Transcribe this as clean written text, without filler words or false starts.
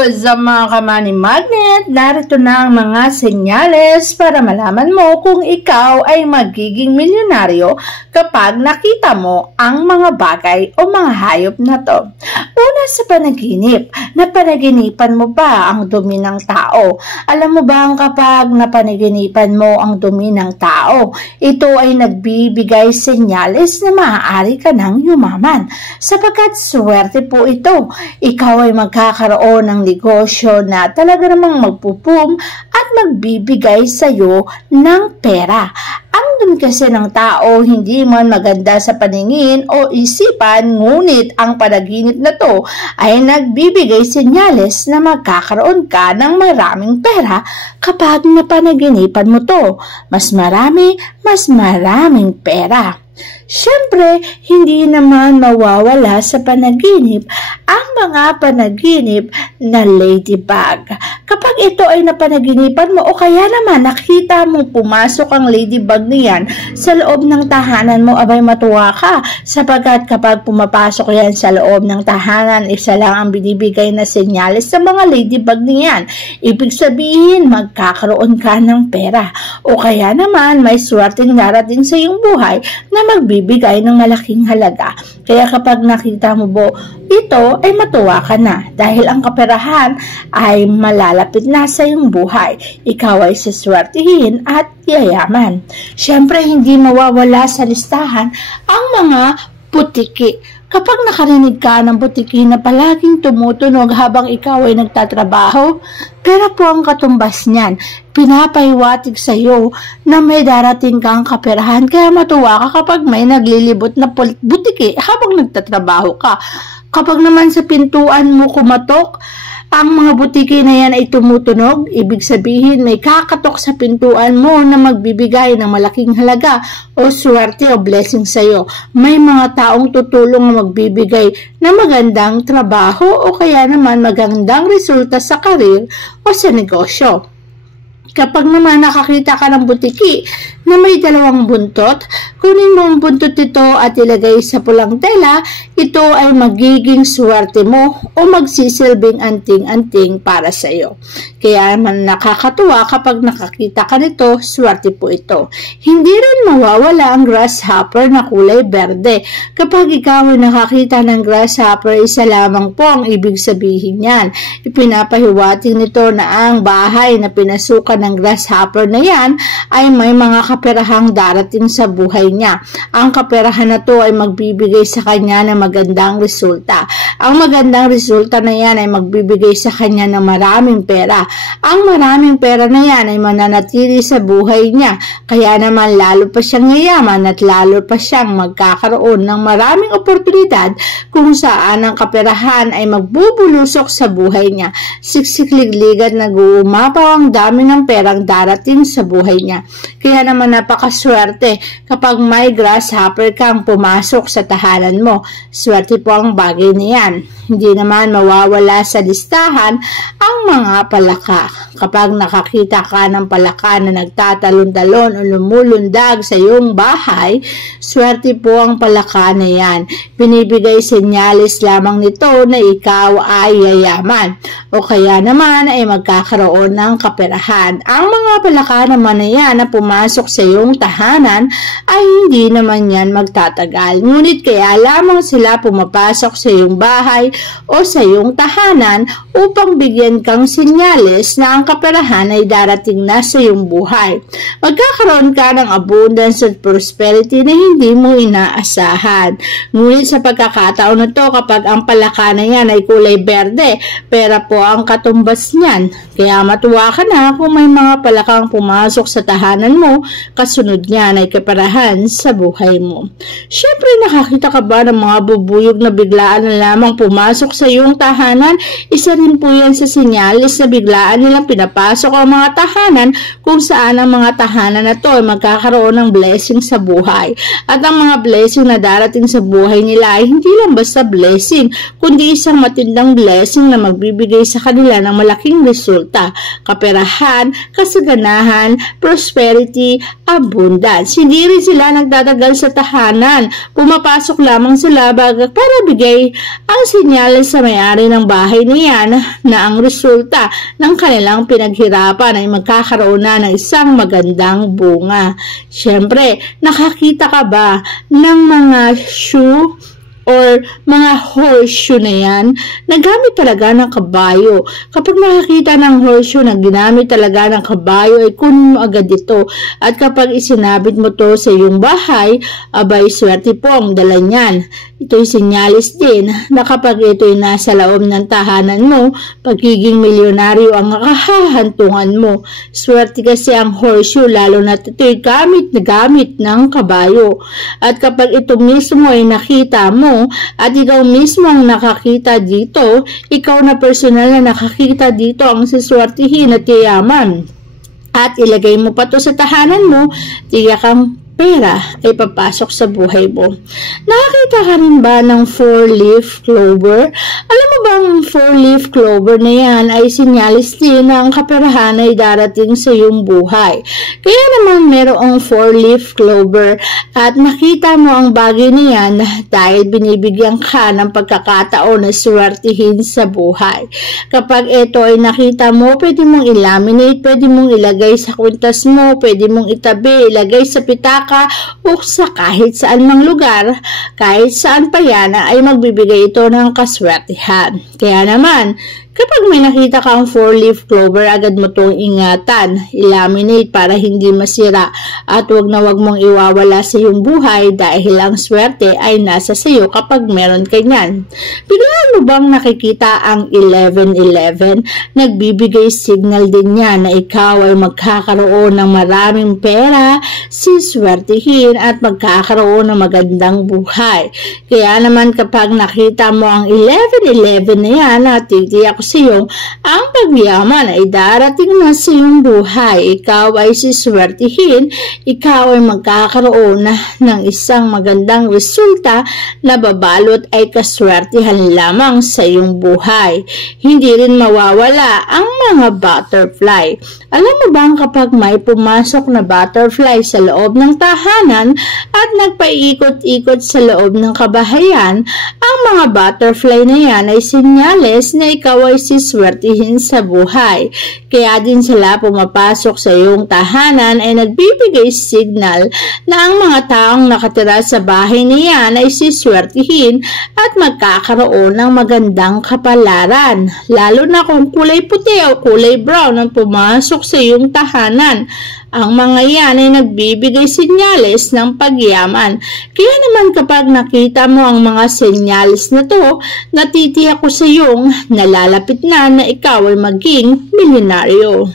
Sa mga ka-money magnet, narito na ang mga senyales para malaman mo kung ikaw ay magiging milyonaryo kapag nakita mo ang mga bagay o mga hayop na to. Una sa panaginip, napanaginipan mo ba ang dumi ng tao? Alam mo ba ang kapag napanaginipan mo ang dumi ng tao, ito ay nagbibigay senyales na maaari ka ng yumaman. Sapagkat swerte po ito, ikaw ay magkakaroon ng negosyo na talaga namang magpupum at magbibigay sa iyo ng pera. Ang dumi kasi ng tao hindi man maganda sa paningin o isipan, ngunit ang panaginip na to ay nagbibigay senyales na magkakaroon ka ng maraming pera kapag napanaginipan mo to. Mas maraming pera. Siyempre, hindi naman mawawala sa panaginip ang mga panaginip na ladybug. Kapag ito ay napanaginipan mo o kaya naman nakita mo pumasok ang ladybug niyan sa loob ng tahanan mo, abay matuwa ka sapagkat kapag pumapasok yan sa loob ng tahanan, isa lang ang binibigay na senyales sa mga ladybug niyan. Ibig sabihin, magkakaroon ka ng pera o kaya naman may swerteng darating sa iyong buhay na magbibigay ng malaking halaga. Kaya kapag nakita mo po ito, ay matuwa ka na dahil ang kaperahan ay malalapit na sa iyong buhay. Ikaw ay saswertihin at yayaman. Siyempre, hindi mawawala sa listahan ang mga butiki. Kapag nakarinig ka ng butiki na palaging tumutunog habang ikaw ay nagtatrabaho, pera po ang katumbas niyan. Pinapahiwatig sa iyo na may darating kang kaperahan, kaya matuwa ka kapag may naglilibot na butiki habang nagtatrabaho ka. Kapag naman sa pintuan mo kumatok, ang mga butiki na yan ay tumutunog, ibig sabihin may kakatok sa pintuan mo na magbibigay ng malaking halaga o swerte o blessing sa iyo. May mga taong tutulong na magbibigay ng magandang trabaho o kaya naman magandang resulta sa karir o sa negosyo. Kapag naman nakakita ka ng butiki na may dalawang buntot, kunin mo ang buntot ito at ilagay sa pulang tela, ito ay magiging swerte mo o magsisilbing anting-anting para sa iyo. Kaya man nakakatuwa kapag nakakita ka nito, swerte po ito. Hindi rin mawawala ang grasshopper na kulay berde. Kapag ikaw ay nakakita ng grasshopper, isa lamang po ang ibig sabihin niyan. Ipinapahiwatig nito na ang bahay na pinasukan ng grasshopper na yan ay may mga kaperahang darating sa buhay niya. Ang kaperahan na to ay magbibigay sa kanya ng magandang resulta. Ang magandang resulta na yan ay magbibigay sa kanya ng maraming pera. Ang maraming pera na yan ay mananatili sa buhay niya. Kaya naman lalo pa siyang yayaman at lalo pa siyang magkakaroon ng maraming oportunidad kung saan ang kaperahan ay magbubulusok sa buhay niya. Siksikligligan nag-uumapaw ang dami ng perang darating sa buhay niya. Kaya naman napakaswerte kapag may grasshopper kang pumasok sa tahanan mo. Swerte po ang bagay niyan. Hindi naman mawawala sa listahan ang mga palaka. Kapag nakakita ka ng palaka na nagtatalon-talon o lumulundag sa iyong bahay, swerte po ang palaka na yan. Binibigay senyales lamang nito na ikaw ay yayaman o kaya naman ay magkakaroon ng kaperahan. Ang mga palaka naman na yan na pumasok sa iyong tahanan ay hindi naman yan magtatagal. Ngunit kaya lamang sila pumapasok sa iyong bahay o sa iyong tahanan upang bigyan kang senyales na ang kaperahan ay darating na sa iyong buhay. Magkakaroon ka ng abundance at prosperity na hindi mo inaasahan. Ngunit sa pagkakataon na to, kapag ang palaka na yan ay kulay berde, pera po ang katumbas niyan. Kaya matuwa ka na kung may mga palakang pumasok sa tahanan mo, kasunod niyan ay kaperahan sa buhay mo. Siyempre, nakakita ka ba ng mga bubuyog na biglaan na lamang pumasok sa iyong tahanan? Isa rin po yan sa senyales senyales na biglaan nilang pinapasok ang mga tahanan kung saan ang mga tahanan na to ay magkakaroon ng blessing sa buhay. At ang mga blessing na darating sa buhay nila ay hindi lang basta blessing, kundi isang matindang blessing na magbibigay sa kanila ng malaking resulta, kaperahan, kasaganahan, prosperity, abundance. Hindi rin sila nagdadagal sa tahanan. Pumapasok lamang sila para bigay ang senyales sa may-ari ng bahay niyan na ang resulta ng kanilang pinaghirapan ay magkakaroon na ng isang magandang bunga. Siyempre, nakakita ka ba ng mga shoe or mga horseshoe na yan, nagamit talaga ng kabayo. Kapag nakakita ng horseshoe na ginamit talaga ng kabayo, ay kunin mo agad ito. At kapag isinabit mo to sa iyong bahay, abay swerte po ang dala niyan. Ito'y sinyalis din na kapag ito'y nasa loob ng tahanan mo, pagiging milyonaryo ang nakahahantungan mo. Swerte kasi ang horseshoe, lalo na ito'y gamit ng kabayo. At kapag ito mismo ay nakita mo, at ikaw mismo ang nakakita dito, ikaw na personal na nakakita dito ang siswertihin at yayaman. At ilagay mo pa to sa tahanan mo, tiyak ang pera ay papasok sa buhay mo. Nakakita ka rin ba ng 4-leaf clover? Alam mo bang 4-leaf clover na yan ay sinyalis din na ang kaperahan ay darating sa iyong buhay. Kaya naman merong 4-leaf clover at nakita mo ang bagay na yan dahil binibigyan ka ng pagkakataon na swertihin sa buhay. Kapag ito ay nakita mo, pwede mong i-laminate, pwede mong ilagay sa kwintas mo, pwede mong itabi, ilagay sa pitaka, o sa kahit saan mang lugar, kahit saan pa yan ay magbibigay ito ng kaswertihan. Kaya naman, kapag may nakita kang 4-leaf clover, agad mo itong ingatan, ilaminate para hindi masira at wag mong iwawala sa iyong buhay dahil ang swerte ay nasa sa iyo kapag meron ka niyan. Biglaan mo bang nakikita ang 1111? Nagbibigay signal din yan na ikaw ay magkakaroon ng maraming pera, siswertihin at magkakaroon ng magandang buhay. Kaya naman kapag nakita mo ang 1111 na yan, natitiyak ko sa iyo, ang pagyaman ay darating na sa iyong buhay. Ikaw ay siswertihin, ikaw ay magkakaroon ng isang magandang resulta na babalot ay kaswertihan lamang sa iyong buhay. Hindi rin mawawala ang mga butterfly. Alam mo bang kapag may pumasok na butterfly sa loob ng tahanan at nagpaikot-ikot sa loob ng kabahayan, ang mga butterfly na yan ay sinyales na ikaw ay siswertihin sa buhay. Kaya din sila pumapasok sa iyong tahanan ay nagbibigay signal na ang mga taong nakatira sa bahay niyan ay siswertihin at magkakaroon ng magandang kapalaran. Lalo na kung kulay puti o kulay brown ang pumasok sa iyong tahanan. Ang mga yan ay nagbibigay senyales ng pagyaman. Kaya naman kapag nakita mo ang mga senyales na to, natitiyak ko sa iyong nalalapit na ikaw ay maging milyonaryo.